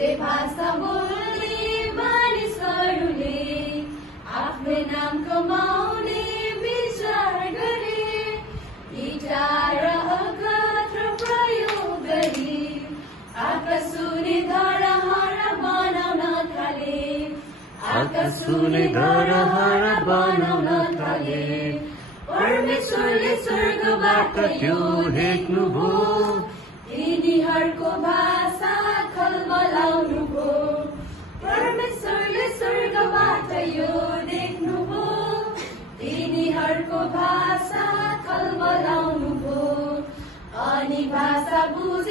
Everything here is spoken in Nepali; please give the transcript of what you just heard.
एउटै भाषा बोल्ने मानिसहरूले आफ्नो नाम कमाउने विचार गरे। इँटा र अगत्र प्रयोग गरी आकाश सुने धरहर बनाउन थाले। आकाश सुने धरहर बनाउन थाले। परमेश्वरले स्वर्गबाट त्यो हेर्नुभयो, तिनीहरूको भाषा खलबलाउनुभयो। परमेश्वरले स्वर्गबाट यो देख्नुभयो, तिनीहरूको भाषा खलबलाउनुभयो। अनि भाषा बुझ